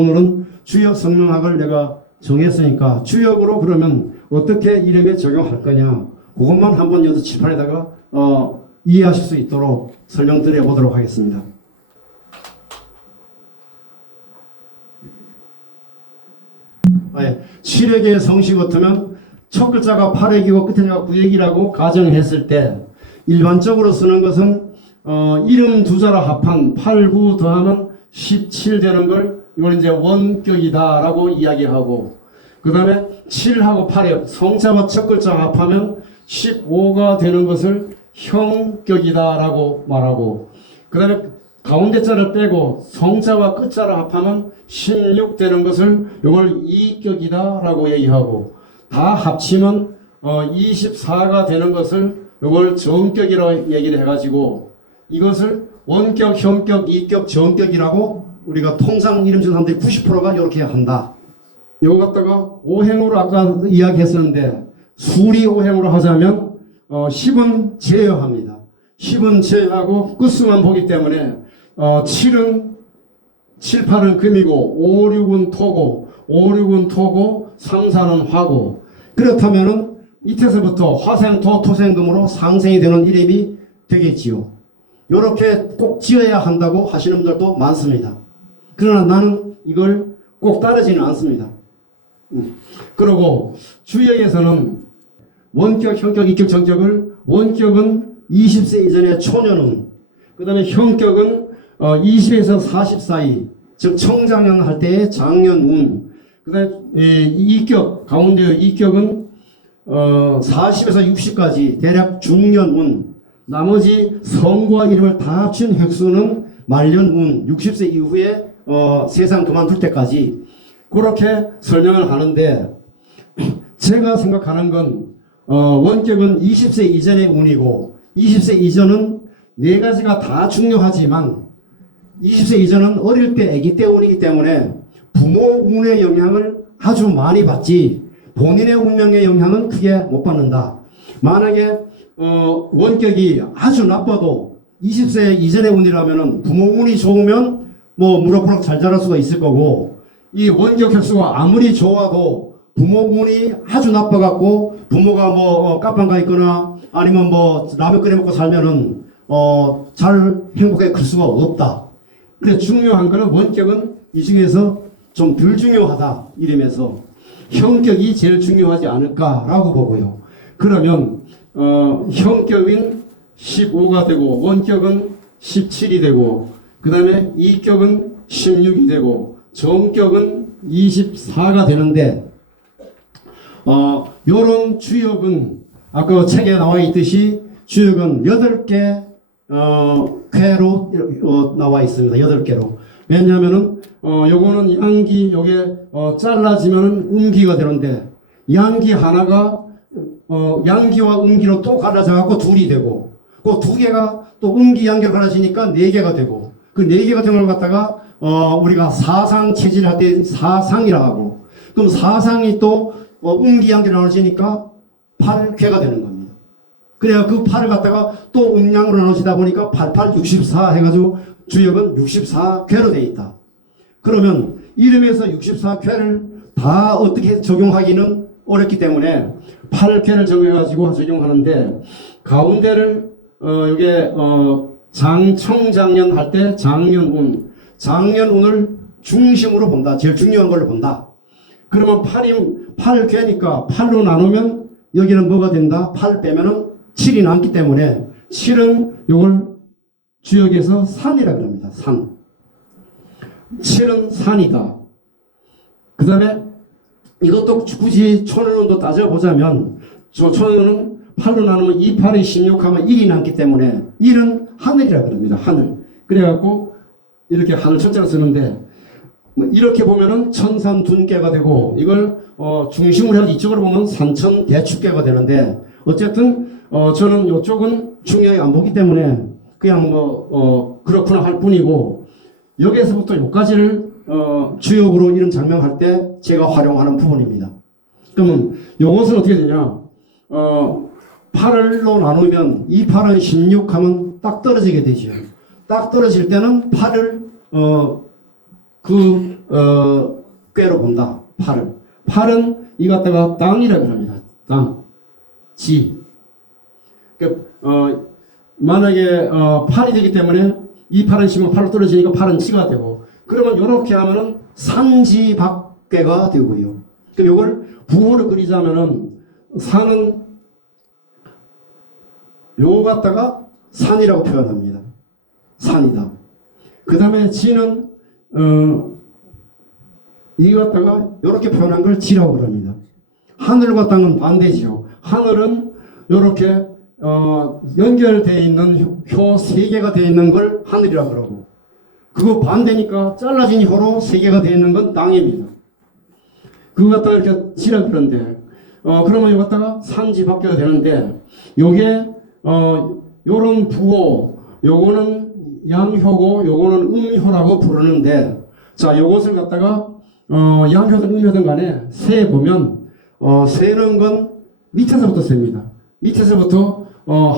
오늘은 주역 성명학을 내가 정했으니까 주역으로 그러면 어떻게 이름에 적용할 거냐 그것만 한번 여기서 칠판에다가 이해하실 수 있도록 설명드려 보도록 하겠습니다. 칠획의 성씨 같으면 첫 글자가 팔획이고 끝에 글자가 구획이라고 가정했을 때 일반적으로 쓰는 것은 이름 두 자로 합한 8, 9 더하면 17 되는 걸 이걸 이제 원격이다 라고 이야기하고, 그 다음에 7하고 8에 성자와 첫 글자 합하면 15가 되는 것을 형격이다 라고 말하고, 그 다음에 가운데 자를 빼고 성자와 끝자를 합하면 16 되는 것을 이걸 이격이다 라고 얘기하고, 다 합치면 24가 되는 것을 이걸 정격이라고 얘기를 해가지고 이것을 원격, 형격, 이격, 정격이라고 우리가 통상 이름 지은 사람들이 90%가 이렇게 한다. 이거 갖다가 오행으로 아까 이야기했었는데 수리 오행으로 하자면 10은 제외합니다. 10은 제외하고 끝수만 보기 때문에 7은 7, 8은 금이고 5, 6은 토고 5, 6은 토고 3, 4는 화고, 그렇다면은 이때서부터 화생, 토, 토생, 금으로 상생이 되는 이름이 되겠지요. 이렇게 꼭 지어야 한다고 하시는 분들도 많습니다. 그러나 나는 이걸 꼭 따르지는 않습니다. 그리고 주역에서는 원격, 형격, 이격, 정격을 원격은 20세 이전의 초년운, 그 다음에 형격은 20에서 40 사이, 즉 청장년 할 때의 장년운, 그 다음에 이격, 가운데 이격은 40에서 60까지 대략 중년운, 나머지 성과 이름을 다 합친 획수는 말년운, 60세 이후에 세상 그만둘 때까지 그렇게 설명을 하는데, 제가 생각하는 건 원격은 20세 이전의 운이고 20세 이전은 네 가지가 다 중요하지만 20세 이전은 어릴 때 아기 때 운이기 때문에 부모 운의 영향을 아주 많이 받지 본인의 운명의 영향은 크게 못 받는다. 만약에 원격이 아주 나빠도 20세 이전의 운이라면은 부모 운이 좋으면 뭐 무럭무럭 잘 자랄 수가 있을 거고, 이 원격 획수가 아무리 좋아도 부모 운이 아주 나빠갖고 부모가 뭐 카방 가 있거나 아니면 뭐 라면 끓여 먹고 살면은 잘 행복하게 클 수가 없다. 그래서 중요한 거는 원격은 이 중에서 좀 덜 중요하다 이러면서 형격이 제일 중요하지 않을까라고 보고요. 그러면 형격은 15가 되고 원격은 17이 되고 그 다음에 이격은 16이 되고 정격은 24가 되는데, 요런 주역은 아까 책에 나와 있듯이 주역은 8개 쾌로 나와 있습니다. 8개로. 왜냐하면은 요거는 양기, 요게 잘라지면은 음기가 되는데 양기 하나가 양기와 음기로 또 갈라져 갖고 둘이 되고, 그 두 개가 또 음기 양기로 갈라지니까 4개가 되고, 그 4개가 된 걸 갖다가 우리가 사상 체질할 때 사상이라고 하고, 그럼 사상이 또 음기 양기로 나눠지니까 8쾌가 되는 겁니다. 그래야 그 8을 갖다가 또 음양으로 나눠지다 보니까 88, 64 해가지고 주역은 64쾌로 되어 있다. 그러면 이름에서 64쾌를 다 어떻게 적용하기는 어렵기 때문에 8쾌를 정해가지고 적용하는데, 가운데를 이게 장청장년 할 때 장년운, 장년운을 중심으로 본다. 제일 중요한 걸로 본다. 그러면 8쾌니까 8로 나누면 여기는 뭐가 된다? 8 빼면은 7이 남기 때문에 7은 이걸 주역에서 산이라 그럽니다. 산. 7은 산이다. 그 다음에 이것도 굳이 초년운도 따져보자면 초년운은 8로 나누면 2, 8이 16 하면 1이 남기 때문에 1은 하늘이라 그럽니다. 하늘. 그래갖고 이렇게 하늘 천자를 쓰는데, 이렇게 보면은 천산둔계가 되고, 이걸 중심으로 해서 이쪽으로 보면 산천대축계가 되는데, 어쨌든 저는 이쪽은 중요하게 안 보기 때문에 그냥 그렇구나 할 뿐이고, 여기에서부터 여기까지를 주역으로 이름 장명할 때 제가 활용하는 부분입니다. 그러면 이것은 어떻게 되냐? 8로 나누면 2, 8은 16 하면 딱 떨어지게 되죠. 딱 떨어질 때는 8을 꾀로 본다. 팔을. 팔은 이 갖다가 땅이라고 합니다. 땅, 지. 만약에 팔이 되기 때문에 이 팔은 심으면 팔로 떨어지니까 팔은 지가 되고, 그러면 이렇게 하면은 산지박괴가 되고요. 그럼 이걸 부호를 그리자면은 산은 요거 갖다가 산이라고 표현합니다. 산이다. 그 다음에 지는 이거 갖다가 이렇게 표현한 걸 지라고 그럽니다. 하늘과 땅은 반대지요. 하늘은 이렇게 연결되어 있는 효 3개가 되어 있는 걸 하늘이라고 그러고, 그거 반대니까 잘라진 효로 3개가 되어 있는 건 땅입니다. 그거 갖다가 이렇게 지라 그러는데, 그러면 이거 갖다가 산지박괴가 되는데, 요게 요런 부호, 요거는 양효고 요거는 음효라고 부르는데, 자, 요것을 갖다가 양효든 음효든 간에 세 보면 세는 건 밑에서부터 셉니다. 밑에서부터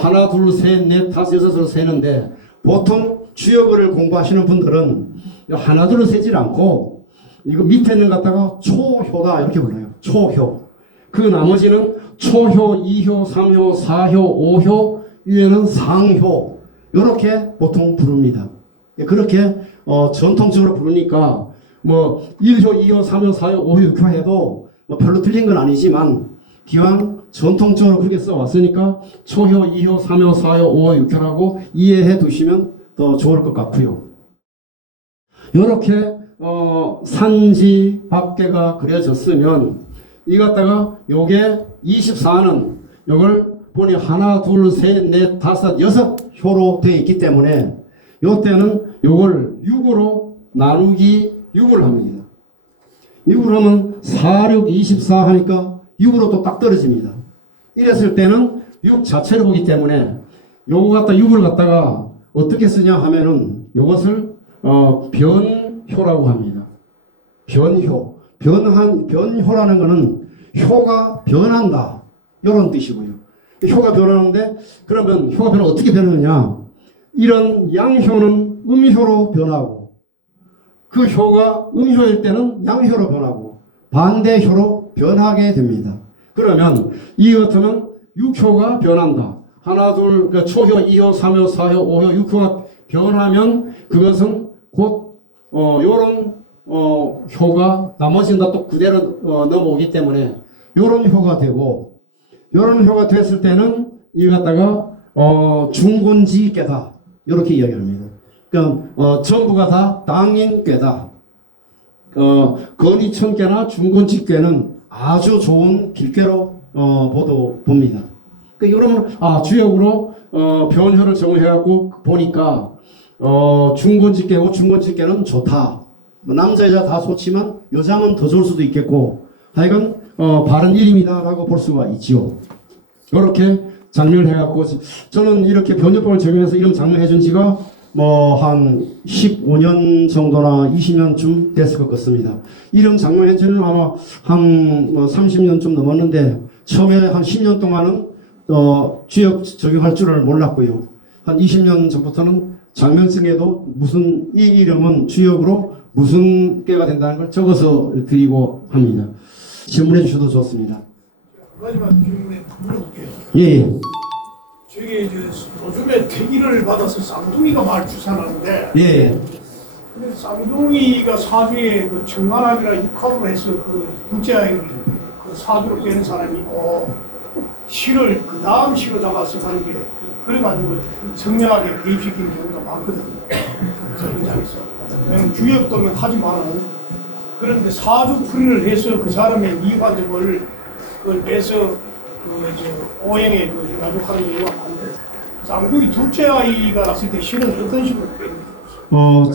하나, 둘, 셋, 넷, 다섯, 여섯으로 세는데, 보통 주역을 공부하시는 분들은 하나, 둘을 세질 않고 이거 밑에 있는 갖다가 초효다 이렇게 불러요. 초효. 그 나머지는 초효, 2효, 3효, 4효, 5효, 위에는 상효, 이렇게 보통 부릅니다. 그렇게 전통적으로 부르니까 뭐 1효, 2효, 3효, 4효, 5효, 6효 해도 뭐 별로 틀린 건 아니지만, 기왕 전통적으로 그렇게 써왔으니까 초효, 2효, 3효, 4효, 5효, 6효라고 이해해 두시면 더 좋을 것 같고요. 이렇게 산지박괴가 그려졌으면 이 갖다가 요게 24는 요걸 보니 하나, 둘, 셋, 넷, 다섯, 여섯 효로 되어 있기 때문에 요때는 요걸 6으로 나누기 6을 합니다. 6을 하면 4, 6, 24 하니까 6으로 또 딱 떨어집니다. 이랬을 때는 6 자체를 보기 때문에 요거 갖다 6을 갖다가 어떻게 쓰냐 하면은 요것을 변효라고 합니다. 변효. 변효라는 거는 효가 변한다, 이런 뜻이고요. 효가 변하는데, 그러면 효가 어떻게 변하느냐? 이런 양효는 음효로 변하고, 그 효가 음효일 때는 양효로 변하고 반대효로 변하게 됩니다. 그러면 이 같으면 6효가 변한다. 하나, 둘, 그러니까 초효, 2효, 3효, 4효, 5효, 6효가 변하면 그것은 곧 요런 효가 나머지는 다 또 그대로 넘어오기 때문에 요런 효가 되고, 요런 효가 됐을 때는 이 갖다가 중곤지 꾀다, 이렇게 이야기합니다. 그러니까 전부가 다 땅인 꾀다. 건이천꾀나 중곤지 꾀는 아주 좋은 길꾀로 봅니다. 그러면 주역으로 변효를 정해갖고 보니까 중곤지 꾀고 중곤지 꾀는 좋다. 남자 여자 다 좋지만 여자는 더 좋을 수도 있겠고, 하여간 바른 이름이다라고 볼 수가 있지요. 이렇게 장명을 해갖고, 저는 이렇게 변효법을 적용해서 이름 장명해준 지가 한 15년 정도나 20년쯤 됐을 것 같습니다. 이름 장명한 지는 아마 한 30년쯤 넘었는데, 처음에 한 10년 동안은 주역 적용할 줄을 몰랐고요. 한 20년 전부터는 장명증에도 무슨 이 이름은 주역으로 무슨 꾀가 된다는 걸 적어서 드리고 합니다. 질문해 주셔도 좋습니다. 마지막 질문에 물어볼게요. 예. 저기 요즘에 태기를 받아서 쌍둥이가 말주산하는데, 예. 근데 쌍둥이가 사주에 그 청간암이라 육합으로 해서 그 둘째 아이를 그 사주로 빼는 사람이 실을 그 다음 실로 잡아서 하는 게, 그래가지고 선명하게 개입시키는 경우가 많거든요. 현장에서. 주역 도면 하지만은, 그런데 사주 풀이를 해서 그 사람의 미관점을 그걸 빼서 오행에 가족하는 경우가 많은데, 쌍둥이 둘째 아이가 났을 때 실은 어떤 식으로 빼입니까?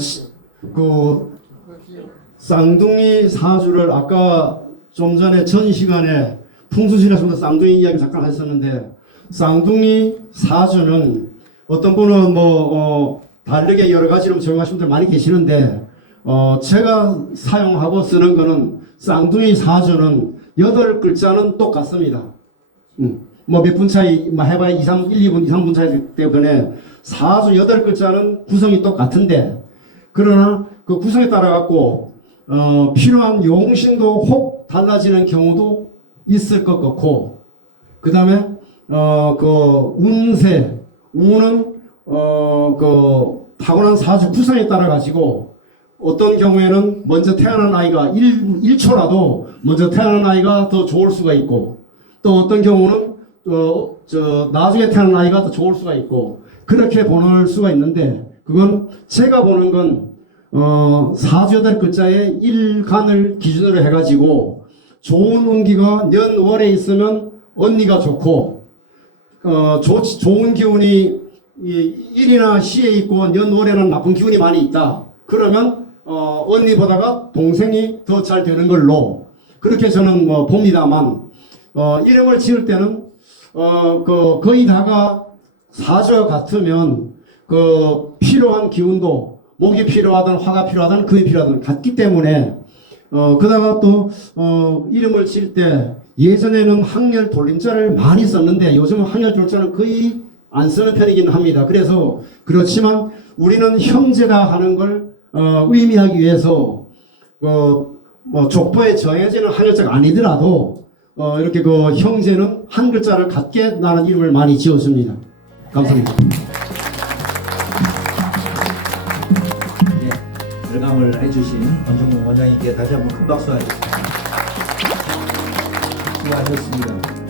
쌍둥이 사주를 아까 좀 전에 전 시간에 풍수지에서 쌍둥이 이야기 잠깐 하셨는데, 쌍둥이 사주는 어떤 분은 다르게 여러 가지로 적용하시는 분들 많이 계시는데, 제가 사용하고 쓰는 거는 쌍둥이 사주는 8글자는 똑같습니다. 몇 분 차이, 해봐야 1, 2분, 2, 3분 차이 때문에 사주 8글자는 구성이 똑같은데, 그러나 그 구성에 따라 갖고 필요한 용신도 혹 달라지는 경우도 있을 것 같고, 그 다음에 그 운세, 운은 그 타고난 사주 구성에 따라 가지고 어떤 경우에는 먼저 태어난 아이가 1초라도 먼저 태어난 아이가 더 좋을 수가 있고, 또 어떤 경우는 나중에 태어난 아이가 더 좋을 수가 있고, 그렇게 보는 수가 있는데, 그건 제가 보는 건 사주 8글자의 일간을 기준으로 해가지고 좋은 운기가 년월에 있으면 언니가 좋고, 좋은 기운이 일이나 시에 있고 년월에는 나쁜 기운이 많이 있다. 그러면 언니보다가 동생이 더 잘 되는 걸로 그렇게 저는 봅니다만, 이름을 지을 때는 거의 다가 사주와 같으면 그 필요한 기운도 목이 필요하든 화가 필요하든 금이 필요하든 같기 때문에 그다가 또 이름을 지을 때 예전에는 항렬 돌림자를 많이 썼는데 요즘은 항렬 돌자는 거의 안 쓰는 편이긴 합니다. 그래서 그렇지만 우리는 형제다 하는 걸 의미하기 위해서 족보에 정해지는 항렬자가 아니더라도 이렇게 그 형제는 한 글자를 갖게 나는 이름을 많이 지어줍니다. 감사합니다. 예, 결강을 해주신 권정문 원장님께 다시 한번 큰 박수 하겠습니다. 수고하셨습니다.